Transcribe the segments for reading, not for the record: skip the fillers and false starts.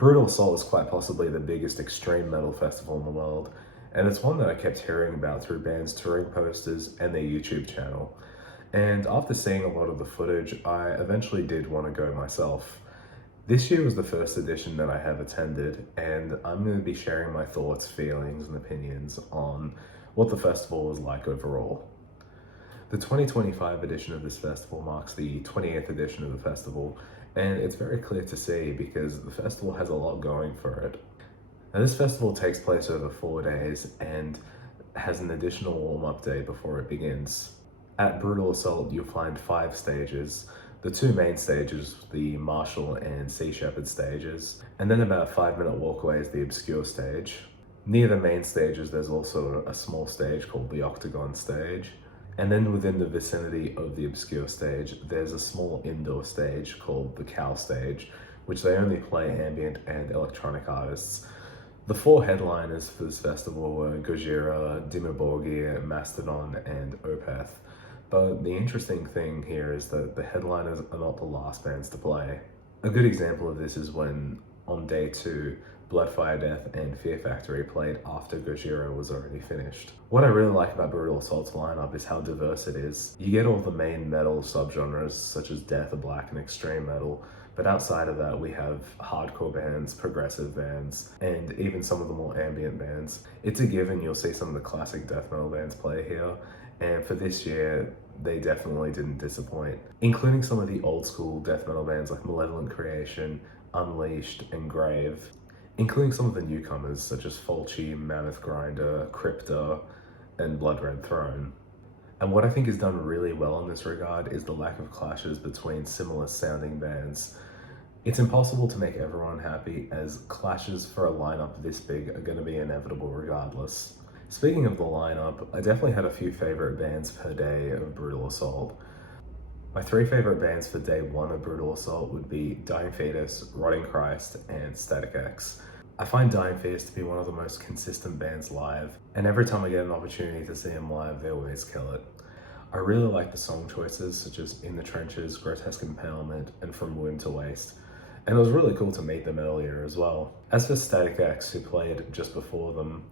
Brutal Assault is quite possibly the biggest extreme metal festival in the world, and it's one that I kept hearing about through bands' touring posters and their YouTube channel. And after seeing a lot of the footage, I eventually did want to go myself. This year was the first edition that I have attended, and I'm going to be sharing my thoughts, feelings, and opinions on what the festival was like overall. The 2025 edition of this festival marks the 28th edition of the festival, and it's very clear to see because the festival has a lot going for it. Now, this festival takes place over 4 days and has an additional warm-up day before it begins. At Brutal Assault, you'll find 5 stages. The 2 main stages, the Marshall and Sea Shepherd stages, and then about a 5-minute walkway is the Obscure stage. Near the main stages, there's also a small stage called the Octagon stage. And then within the vicinity of the Obscure stage, there's a small indoor stage called the Cow stage, which they only play ambient and electronic artists. The 4 headliners for this festival were Gojira, Dimmu Borgir, Mastodon, and Opeth. But the interesting thing here is that the headliners are not the last bands to play. A good example of this is when, on day 2, Bloodfire Death and Fear Factory played after Gojira was already finished. What I really like about Brutal Assault's lineup is how diverse it is. You get all the main metal subgenres such as death, black, and extreme metal, but outside of that we have hardcore bands, progressive bands, and even some of the more ambient bands. It's a given you'll see some of the classic death metal bands play here, and for this year, they definitely didn't disappoint, including some of the old school death metal bands like Malevolent Creation, Unleashed, and Grave, including some of the newcomers such as Fulci, Mammoth Grinder, Crypta, and Blood Red Throne. And what I think is done really well in this regard is the lack of clashes between similar sounding bands. It's impossible to make everyone happy, as clashes for a lineup this big are going to be inevitable regardless. Speaking of the lineup, I definitely had a few favorite bands per day of Brutal Assault. My 3 favorite bands for day 1 of Brutal Assault would be Dying Fetus, Rotting Christ, and Static X. I find Dying Fetus to be one of the most consistent bands live, and every time I get an opportunity to see them live, they always kill it. I really like the song choices such as In the Trenches, Grotesque Impalement, and From Womb to Waste, and it was really cool to meet them earlier as well. As for Static X, who played just before them,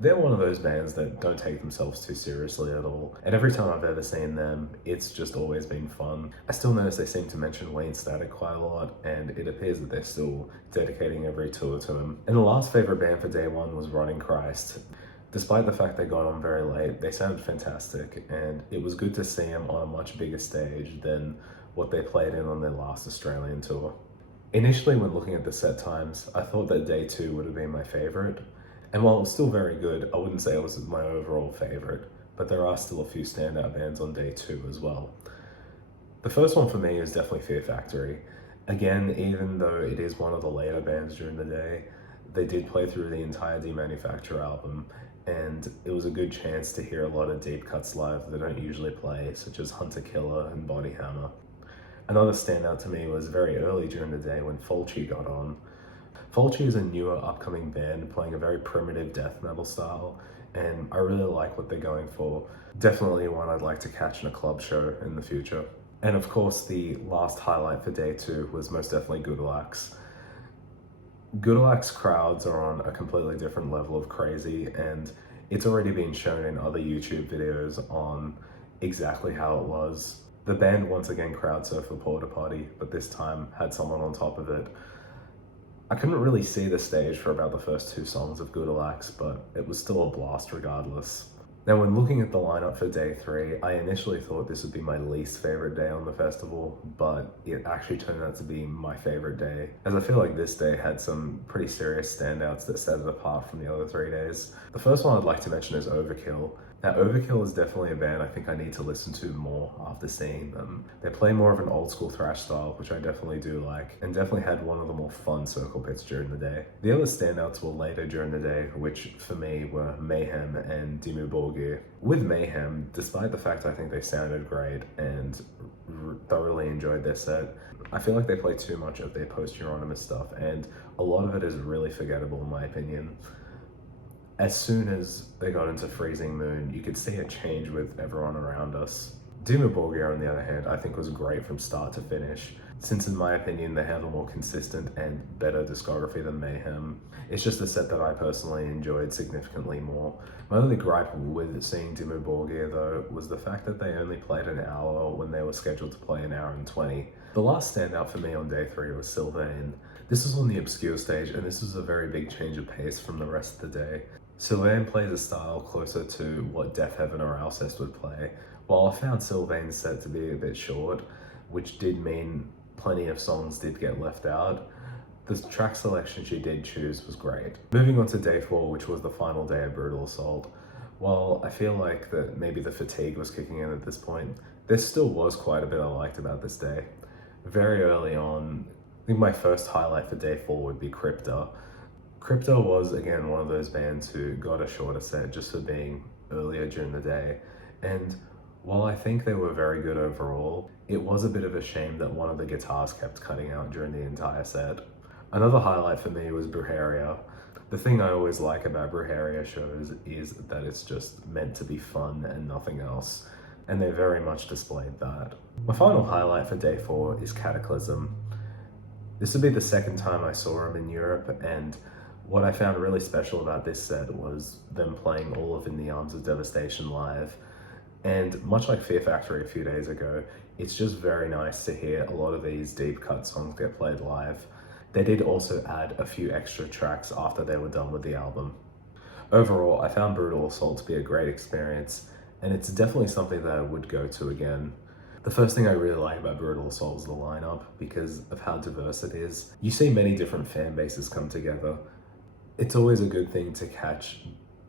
they're one of those bands that don't take themselves too seriously at all, and every time I've ever seen them, it's just always been fun. I still notice they seem to mention Wayne Static quite a lot, and it appears that they're still dedicating every tour to him. And the last favorite band for day 1 was Rotting Christ. Despite the fact they got on very late, they sounded fantastic, and it was good to see them on a much bigger stage than what they played in on their last Australian tour. Initially, when looking at the set times, I thought that day 2 would have been my favorite. And while it was still very good, I wouldn't say it was my overall favorite, but there are still a few standout bands on day 2 as well. The first one for me is definitely Fear Factory. Again, even though it is one of the later bands during the day, they did play through the entire Demanufacture album, and it was a good chance to hear a lot of deep cuts live that I don't usually play, such as Hunter Killer and Body Hammer. Another standout to me was very early during the day when Fulci got on. Fulci is a newer upcoming band playing a very primitive death metal style, and I really like what they're going for. Definitely one I'd like to catch in a club show in the future. And of course, the last highlight for day 2 was most definitely Gutalax. Gutalax crowds are on a completely different level of crazy, and it's already been shown in other YouTube videos on exactly how it was. The band once again crowd surfed the porta potty, but this time had someone on top of it. I couldn't really see the stage for about the first 2 songs of Gutalax, but it was still a blast regardless. Now, when looking at the lineup for day 3, I initially thought this would be my least favorite day on the festival, but it actually turned out to be my favorite day, as I feel like this day had some pretty serious standouts that set it apart from the other 3 days. The first one I'd like to mention is Overkill. Now, Overkill is definitely a band I think I need to listen to more after seeing them. They play more of an old school thrash style, which I definitely do like, and definitely had one of the more fun circle pits during the day. The other standouts were later during the day, which for me were Mayhem and Dimmu Borgir. With Mayhem, despite the fact I think they sounded great and thoroughly enjoyed their set, I feel like they play too much of their post-Euronymous stuff, and a lot of it is really forgettable in my opinion. As soon as they got into Freezing Moon, you could see a change with everyone around us. Dimmu Borgir, on the other hand, I think was great from start to finish. since in my opinion they have a more consistent and better discography than Mayhem. It's just a set that I personally enjoyed significantly more. My only gripe with seeing Dimmu Borgir though was the fact that they only played an hour when they were scheduled to play an hour and 20. The last standout for me on day 3 was Sylvain. This was on the obscure stage, and this was a very big change of pace from the rest of the day. Sylvain plays a style closer to what Deafheaven or Alcest would play, while I found Sylvain's set to be a bit short, which did mean plenty of songs did get left out. The track selection she did choose was great. Moving on to day 4, which was the final day of Brutal Assault. While I feel like that maybe the fatigue was kicking in at this point, there still was quite a bit I liked about this day. Very early on, I think my first highlight for day 4 would be Crypta. Crypta was again one of those bands who got a shorter set just for being earlier during the day, and while I think they were very good overall, it was a bit of a shame that one of the guitars kept cutting out during the entire set. Another highlight for me was Brujeria. The thing I always like about Brujeria shows is that it's just meant to be fun and nothing else, and they very much displayed that. My final highlight for day 4 is Cataclysm. This would be the second time I saw them in Europe, and what I found really special about this set was them playing all of In the Arms of Devastation live. And much like Fear Factory a few days ago, it's just very nice to hear a lot of these deep cut songs get played live. They did also add a few extra tracks after they were done with the album. Overall, I found Brutal Assault to be a great experience, and it's definitely something that I would go to again. The first thing I really like about Brutal Assault is the lineup, because of how diverse it is. You see many different fan bases come together. It's always a good thing to catch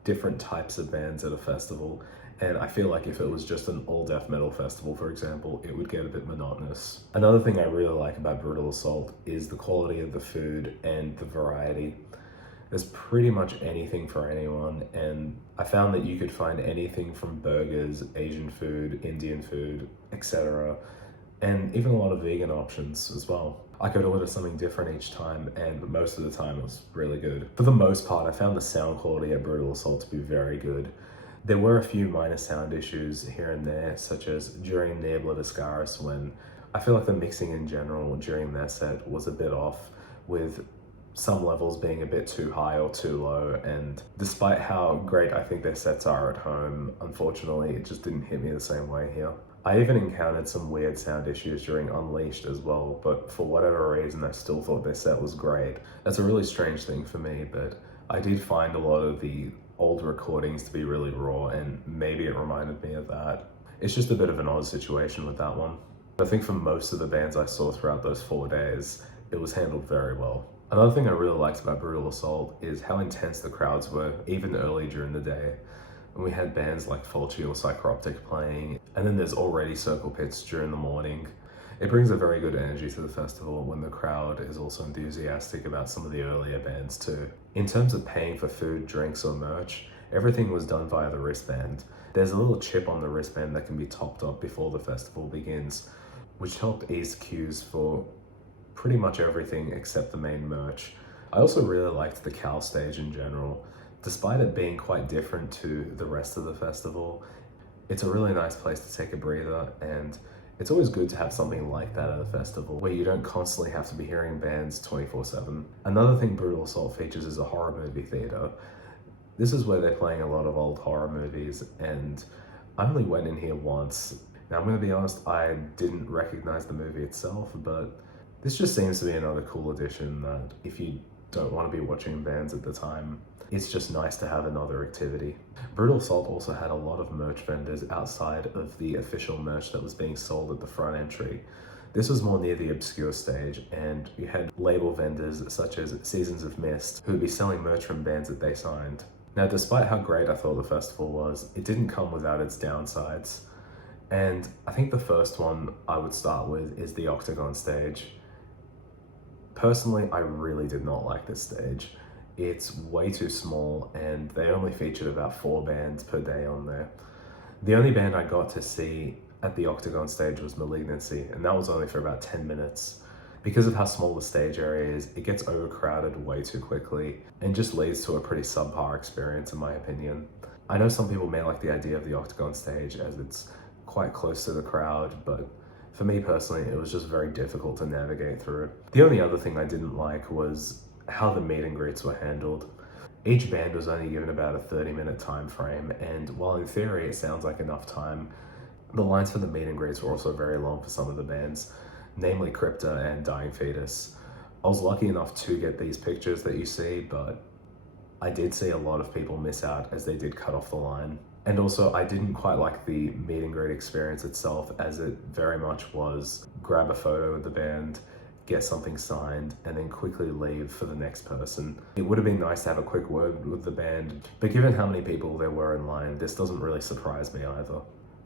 different types of bands at a festival, and I feel like if it was just an all death metal festival, for example, it would get a bit monotonous. Another thing I really like about Brutal Assault is the quality of the food and the variety. There's pretty much anything for anyone, and I found that you could find anything from burgers, Asian food, Indian food, etc., and even a lot of vegan options as well. I could order something different each time, and most of the time it was really good. For the most part, I found the sound quality at Brutal Assault to be very good. There were a few minor sound issues here and there, such as during Niebla Discaris, when I feel like the mixing in general during their set was a bit off, with some levels being a bit too high or too low, and despite how great I think their sets are at home, unfortunately it just didn't hit me the same way here. I even encountered some weird sound issues during Unleashed as well, but for whatever reason I still thought their set was great. That's a really strange thing for me, but I did find a lot of the old recordings to be really raw, and maybe it reminded me of that. It's just a bit of an odd situation with that one. I think for most of the bands I saw throughout those 4 days, it was handled very well. Another thing I really liked about Brutal Assault is how intense the crowds were, even early during the day. And we had bands like Fulci or Psychroptic playing, and then there's already Circle Pits during the morning. It brings a very good energy to the festival when the crowd is also enthusiastic about some of the earlier bands too. In terms of paying for food, drinks, or merch, everything was done via the wristband. There's a little chip on the wristband that can be topped up before the festival begins, which helped ease queues for pretty much everything except the main merch. I also really liked the Cal stage in general. Despite it being quite different to the rest of the festival, it's a really nice place to take a breather, and it's always good to have something like that at a festival where you don't constantly have to be hearing bands 24/7. Another thing Brutal Assault features is a horror movie theater. This is where they're playing a lot of old horror movies, and I only went in here once. Now I'm gonna be honest, I didn't recognize the movie itself, but this just seems to be another cool addition that if you don't want to be watching bands at the time, it's just nice to have another activity. Brutal Assault also had a lot of merch vendors outside of the official merch that was being sold at the front entry. This was more near the obscure stage, and you had label vendors such as Seasons of Mist who would be selling merch from bands that they signed. Now, despite how great I thought the festival was, it didn't come without its downsides. And I think the first one I would start with is the Octagon stage. Personally, I really did not like this stage. It's way too small, and they only featured about 4 bands per day on there. The only band I got to see at the Octagon stage was Malignancy, and that was only for about 10 minutes. Because of how small the stage area is, it gets overcrowded way too quickly, and just leads to a pretty subpar experience in my opinion. I know some people may like the idea of the Octagon stage as it's quite close to the crowd, but For me personally, it was just very difficult to navigate through. The only other thing I didn't like was how the meet and greets were handled. Each band was only given about a 30-minute time frame, and while in theory it sounds like enough time, the lines for the meet and greets were also very long for some of the bands, namely Crypta and Dying Fetus. I was lucky enough to get these pictures that you see, but I did see a lot of people miss out as they did cut off the line. And also, I didn't quite like the meet and greet experience itself, as it very much was grab a photo with the band, get something signed, and then quickly leave for the next person. It would have been nice to have a quick word with the band, but given how many people there were in line, this doesn't really surprise me either.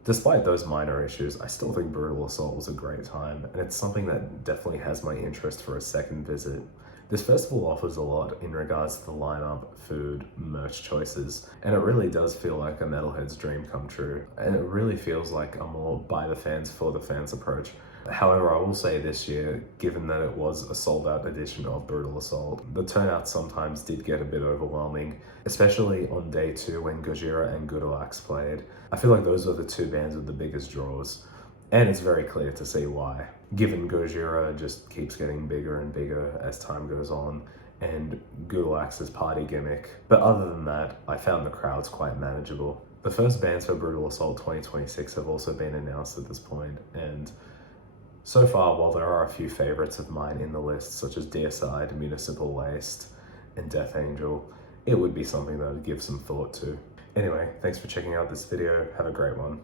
Despite those minor issues, I still think Brutal Assault was a great time, and it's something that definitely has my interest for a second visit. This festival offers a lot in regards to the lineup, food, merch choices, and it really does feel like a metalhead's dream come true. And it really feels like a more by the fans for the fans approach. However, I will say this year, given that it was a sold out edition of Brutal Assault, the turnout sometimes did get a bit overwhelming, especially on day 2 when Gojira and Gudulax played. I feel like those were the two bands with the biggest draws. And it's very clear to see why, given Gojira just keeps getting bigger and bigger as time goes on, and Gudulax's party gimmick. But other than that, I found the crowds quite manageable. The first bands for Brutal Assault 2026 have also been announced at this point, and so far, while there are a few favourites of mine in the list, such as Deicide, Municipal Waste, and Death Angel, it would be something that I'd give some thought to. Anyway, thanks for checking out this video. Have a great one.